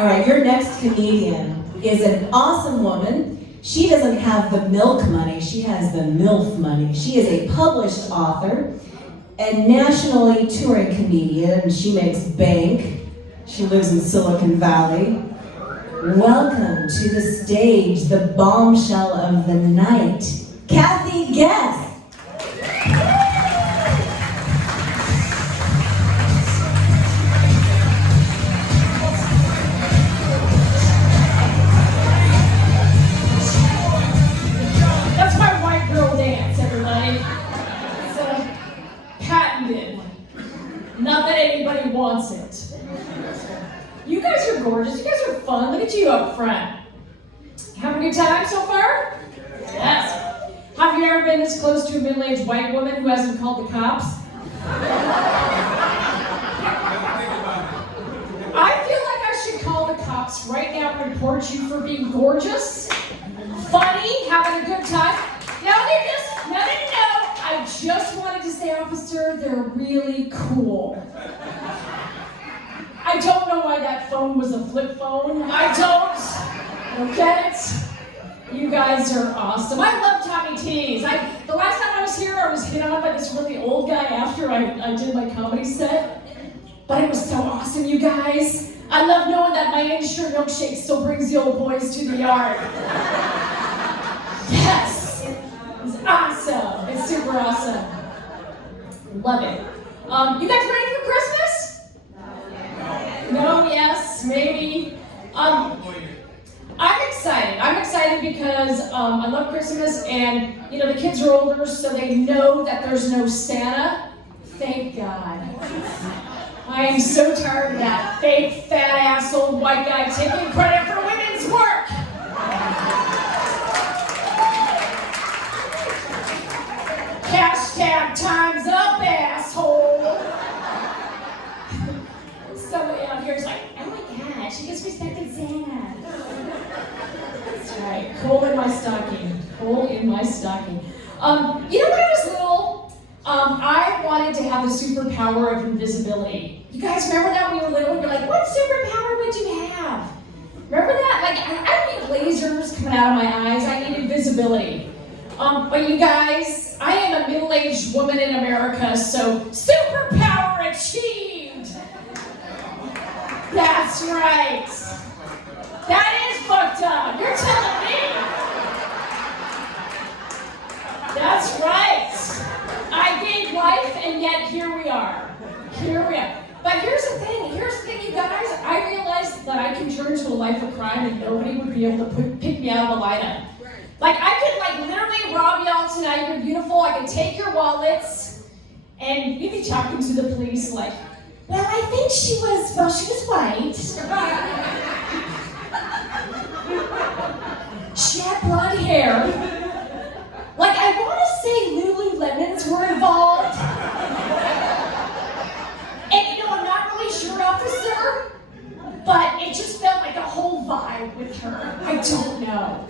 All right, your next comedian is an awesome woman. She doesn't have the milk money, she has the MILF money. She is a published author and nationally touring comedian. She makes bank. She lives in Silicon Valley. Welcome to the stage, the bombshell of the night, Klotz-Guest. That's my white girl dance, everybody. It's patented. Not that anybody wants it. You guys are gorgeous. You guys are fun. Look at you up front. Having a good time so far? Yes. Have you ever been this close to a middle-aged white woman who hasn't called the cops? I feel like I should call the cops right now and report you for being gorgeous, funny, having a good time. No. I just wanted to say, officer, they're really cool. I don't know why that phone was a flip phone. I don't get it. You guys are awesome. I love TommyTs. The last time I was here, I was hit on by this really old guy after I did my comedy set. But it was so awesome, you guys. I love knowing that my insured milkshake still brings the old boys to the yard. Yes. It's awesome. It's super awesome. Love it. You guys ready for Christmas? No, yes, maybe. I'm excited. I'm excited because I love Christmas, and the kids are older, so they know that there's no Santa. Thank God. I am so tired of that fake, fat-ass old white guy taking credit for women's work. Hashtag time's up, asshole. Somebody out here is like, oh my God, she just respected Santa. That's right, coal in my stocking. Coal in my stocking. When I was little, I wanted to have the superpower of invisibility. You guys remember that when you were little? You're like, what superpower would you have? Remember that? Like, I don't need lasers coming out of my eyes. I need invisibility. But you guys, I am a middle-aged woman in America, so superpower achieved. That's right. That is fucked up. You're telling me. That's right. I gave life, and yet here we are. Here we are. But here's the thing, you guys. I realized that I can turn to a life of crime and nobody would be able to pick me out of a lineup. Like, I could literally rob y'all tonight. You're beautiful. I could take your wallets, and you'd be talking to the police like, well, I think she was white. She had blonde hair. Like, I want to say Lululemons were involved. And I'm not really sure, officer, but it just felt like a whole vibe with her. I don't know.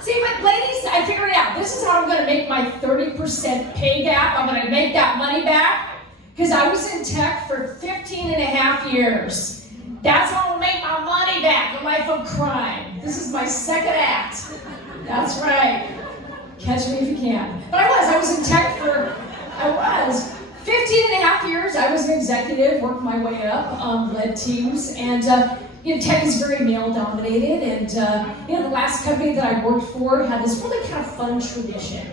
See, but ladies, I figured it out. This is how I'm going to make my 30% pay gap. I'm going to make that money back because I was in tech for 15 and a half years. That's how I'll make my money back, the life of crime. This is my second act. That's right. Catch me if you can. But I was in tech for, 15 and a half years. I was an executive, worked my way up, led teams, and tech is very male-dominated, and the last company that I worked for had this really kind of fun tradition.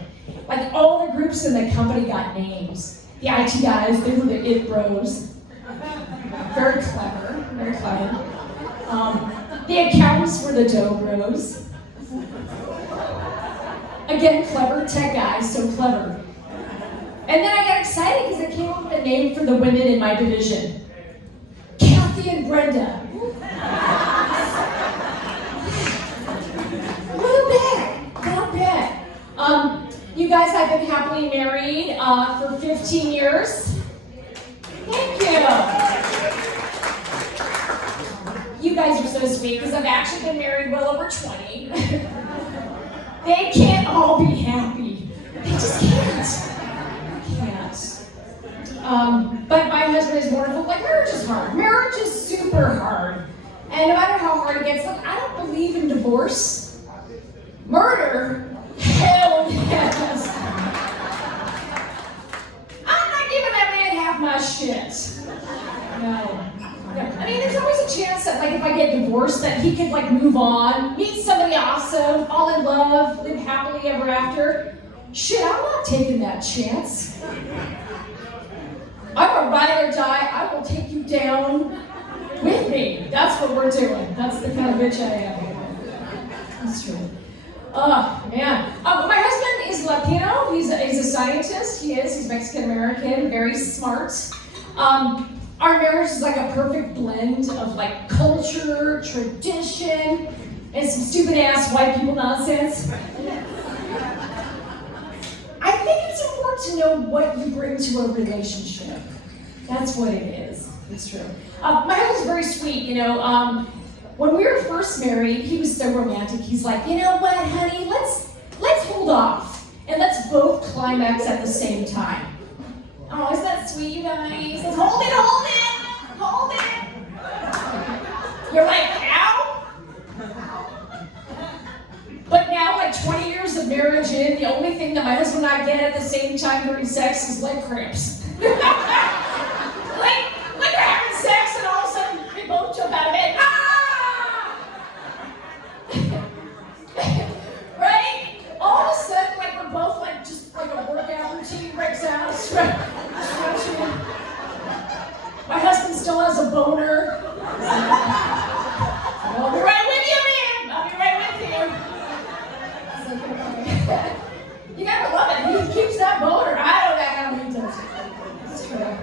Like, all the groups in the company got names. The IT guys, they were the it bros. Very clever, very clever. The accountants were the dough bros. Again, clever tech guys, so clever. And then I got excited because I came up with a name for the women in my division. Kathy and Brenda. Not bad. You guys have been happily married for 15 years. Thank you. You guys are so sweet because I've actually been married well over 20. They can't all be happy. They just can't. But my husband is wonderful. Like, marriage is hard. Marriage is super hard. And no matter how hard it gets, look, I don't believe in divorce. Murder? Hell yes. I'm not giving that man half my shit. No. I mean, there's always a chance that, like, if I get divorced, that he could, like, move on, meet somebody awesome, fall in love, live happily ever after. Shit, I'm not taking that chance. I'm a ride or die. I will take you down with me. That's what we're doing. That's the kind of bitch I am. That's true. Oh, man. My husband is Latino. He's a scientist. He's Mexican American, very smart. Our marriage is like a perfect blend of like culture, tradition, and some stupid ass white people nonsense. I think it's important to know what you bring to a relationship. That's what it is. It's true. My husband's very sweet, you know. When we were first married, he was so romantic. He's like, you know what, honey, let's hold off and let's both climax at the same time. Oh, isn't that sweet, you guys? He says, hold it, hold it, hold it. You're like, ow? But now, like 20 years of marriage in, the only thing that my husband and I get at the same time during sex is leg cramps. like we're having sex and all of a sudden we both jump out of bed. Ah! Right? All of a sudden, like we're both like just like a workout routine breaks out, stretching. My husband still has a boner. I'll be right with you, man. I'll be right with you. You gotta love it. He keeps that boner. I don't know how he does it. It's true.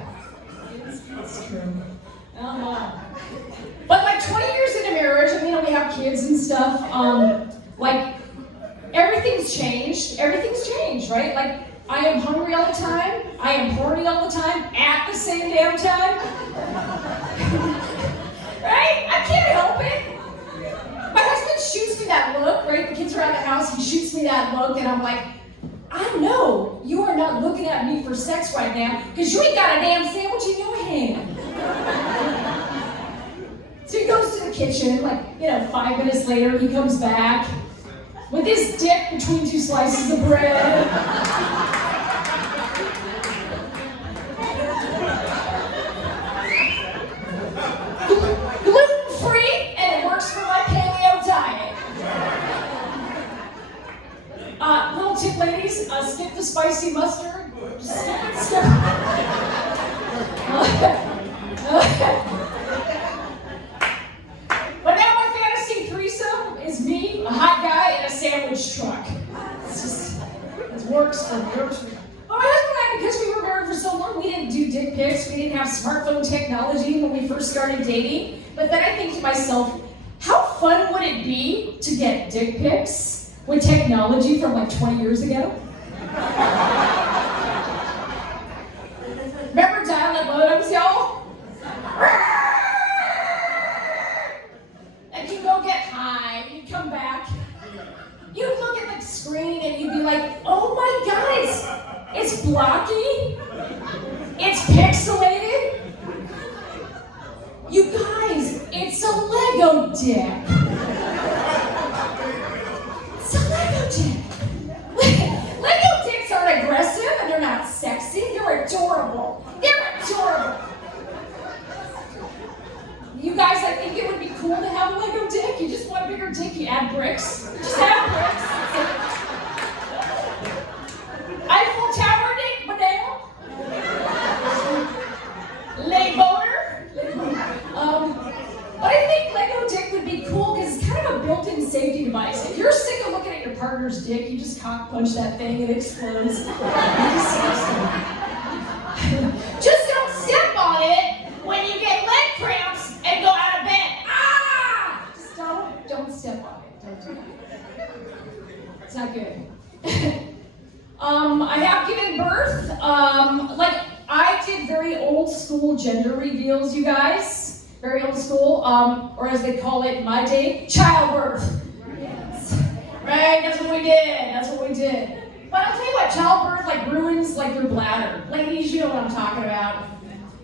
It's true. But like 20 years into marriage, and you know we have kids and stuff. Like everything's changed. Everything's changed, right? Like I am hungry all the time. I am horny all the time at the same damn time. Right? I can't help it. My husband shoots me that look, right? The kids are out of the house. He shoots me that look, and I'm like, I know you are not looking at me for sex right now because you ain't got a damn sandwich in your hand. So he goes to the kitchen, like, 5 minutes later, he comes back with his dick between 2 slices of bread. Gluten-free, and it works for my paleo diet. Little tip, ladies, skip the spicy mustard. Just skip But now my fantasy threesome is me, a hot guy, and a sandwich truck. It works for me. But my husband and I, because we were married for so long, we didn't do dick pics. We didn't have smartphone technology when we first started dating. But then I think to myself, how fun would it be to get dick pics with technology from like 20 years ago? Remember dial-up modems, y'all? And you go get high, you come back, you look at the screen and you'd be like, oh my God, it's blocky, it's pixelated. You guys, it's a Lego dick. It's a Lego dick. Lego dicks aren't aggressive and they're not sexy, they're adorable. They're adorable. You guys, I think it would be cool to have a Lego dick. You just want a bigger dick, you add bricks. Just add bricks. Eiffel Tower dick, Madame. Lay boner. But I think Lego dick would be cool because it's kind of a built-in safety device. If you're sick of looking at your partner's dick, you just cock punch that thing and it explodes. Just don't step on it when you get leg cramps and go out of bed. Ah! Just don't step on it. Don't do that. It's not good. I have given birth. I did very old school gender reveals, you guys. Very old school. Or as they call it in my day, childbirth. Yes. Right? That's what we did. But I'll tell you what, childbirth like ruins like your bladder. Ladies, you know what I'm talking about.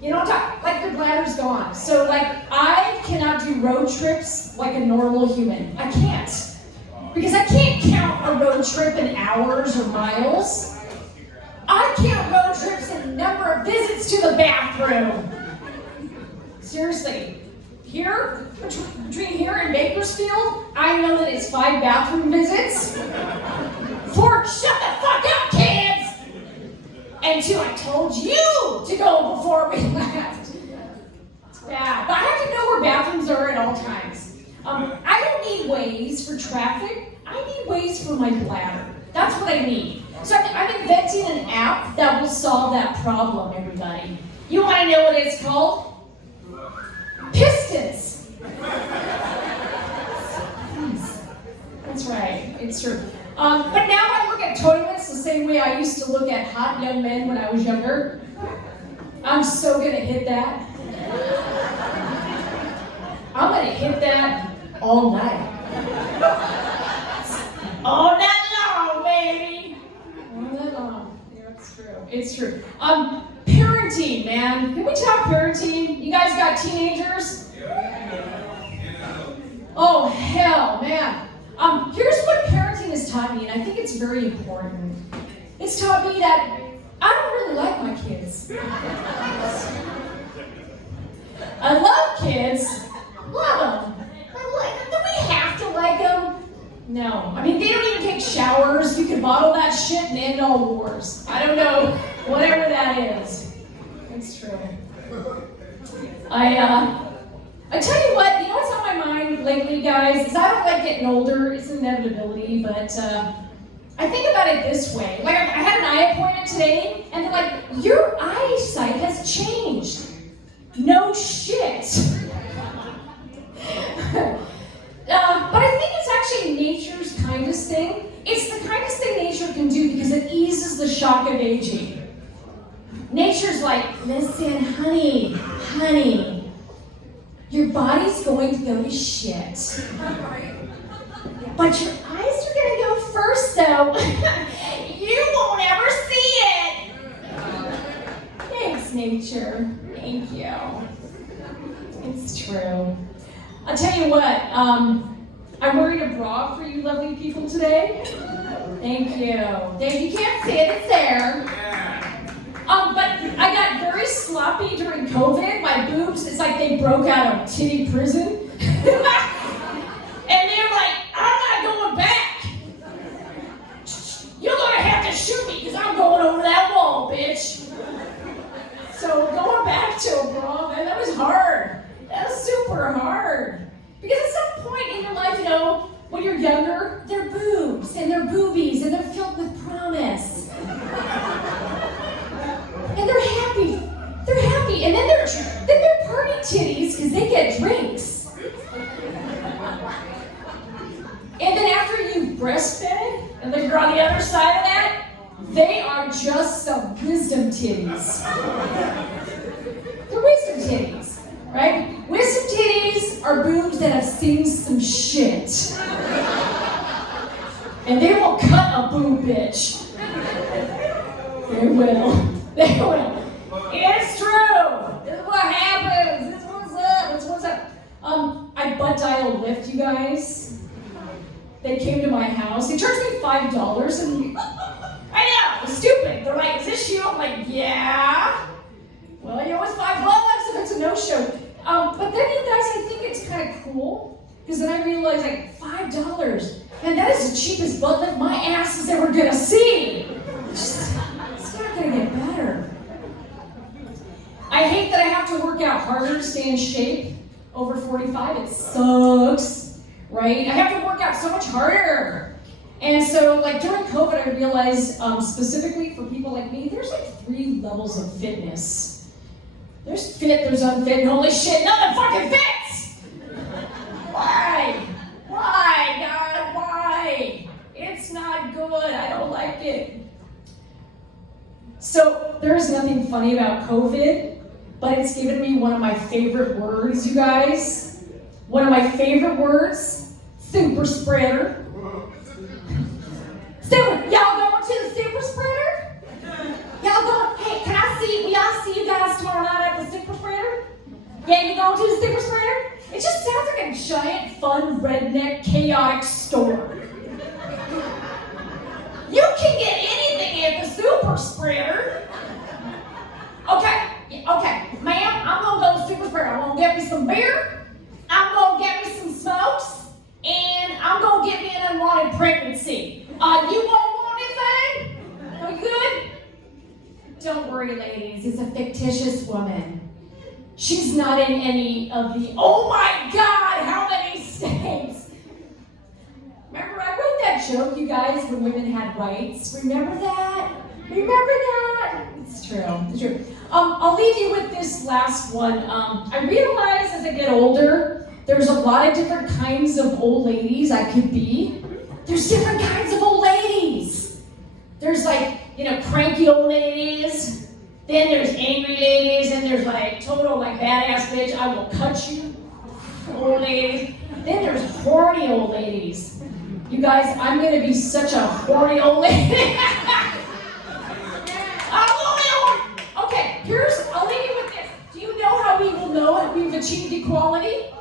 You know what I'm talking, like your bladder's gone. So like I cannot do road trips like a normal human. I can't. Because I can't count a road trip in hours or miles. I count road trips in number of visits to the bathroom. Seriously. Here, between here and Bakersfield, I know that it's 5 bathroom visits. 4, shut the fuck up, kids! And 2, I told you to go before we left. It's bad. But I have to know where bathrooms are at all times. I don't need ways for traffic. I need ways for my bladder. That's what I need. So I'm inventing an app that will solve that problem, everybody. You want to know what it's called? Pistons. That's right, it's true. But now I look at toilets the same way I used to look at hot young men when I was younger. I'm so gonna hit that. I'm gonna hit that all night. All night long, baby. All night long. Yeah, it's true. It's true. Parenting, man. Can we talk parenting? You guys got teenagers? Oh, hell, man. Here's what parenting has taught me, and I think it's very important. It's taught me that I don't really like my kids. I love kids. Love them. Do we have to like them? No. I mean, they don't even take showers. You can bottle that shit and end all wars. I don't know. Whatever that is. It's true. I tell you what, you know what's on my mind lately, guys, is I don't like getting older. It's an inevitability, but I think about it this way. Like, I had an eye appointment today, and they're like, your eyesight has changed. No shit. But I think it's actually nature's kindest thing. It's the kindest thing nature can do because it eases the shock of aging. Nature's like, listen, honey, your body's going to go to shit. But your eyes are going to go first, so you won't ever see it. Thanks, nature. Thank you. It's true. I'll tell you what, I worried a bra for you lovely people today. Thank you. You can't see it, it's there. But I got very sloppy during COVID. My boobs, it's like they broke out of titty prison. And they're like, I'm not going back. You're gonna have to shoot me because I'm going over that wall, bitch. So going back to a bra, man, that was hard. That was super hard. Because at some point in your life, you know, when you're younger, they're boobs and they're boobies and they're filled with promise. And they're happy. They're happy. And then they're party titties because they get drinks. And then after you breastfed, and then you're on the other side of that, they are just some wisdom titties. They're wisdom titties, right? Wisdom titties are boobs that have seen some shit. And they will cut a boob, bitch. They will. They will. It's true. This is what happens. This one's up. This one's up. I butt dial Lyft, you guys. They came to my house. They charged me $5, and I know, it's stupid. They're like, "Is this you?" I'm like, "Yeah." Well, you know, it's $5 if it's a no-show. But then, you guys, I think it's kind of cool because then I realized, like, $5, and that is the cheapest butt lift my ass is ever gonna see. It's not gonna get better. I hate that I have to work out harder to stay in shape over 45. It sucks, right? I have to work out so much harder. And so, like, during COVID, I realized, specifically for people like me, there's like 3 levels of fitness. There's fit, there's unfit, and holy shit, nothing fucking fits! Why? Why, God, why? It's not good, I don't like it. So, there's nothing funny about COVID, but it's given me one of my favorite words, you guys. One of my favorite words, super spreader. Y'all going to the super Yeah, you go to the super spreader? It just sounds like a giant, fun, redneck, chaotic store. You can get anything at the super spreader. Okay, ma'am, I'm gonna go to the super spreader. I'm gonna get me some beer, I'm gonna get me some smokes, and I'm gonna get me an unwanted pregnancy. You won't want anything? Are you good? Don't worry, ladies, it's a fictitious woman. She's not in any of the, oh my God, how many states? Remember, I wrote that joke, you guys, when women had rights. Remember that? It's true. I'll leave you with this last one. I realize as I get older, there's a lot of different kinds of old ladies I could be. There's different kinds of old ladies. There's cranky old ladies. Then there's angry ladies, and there's total badass bitch, I will cut you, old ladies. Then there's horny old ladies. You guys, I'm gonna be such a horny old lady. Okay, I'll leave you with this. Do you know how we will know that we've achieved equality?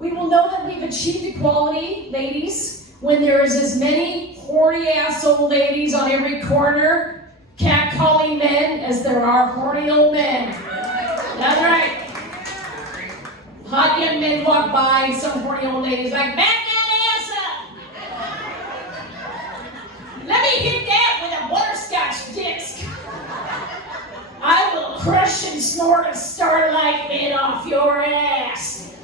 We will know that we've achieved equality, ladies, when there's as many horny ass old ladies on every corner catcalling men as there are horny old men. That's right. Hot young men walk by and some horny old ladies back that ass up. Let me hit that with a butterscotch disc. I will crush and snort a starlight man off your ass.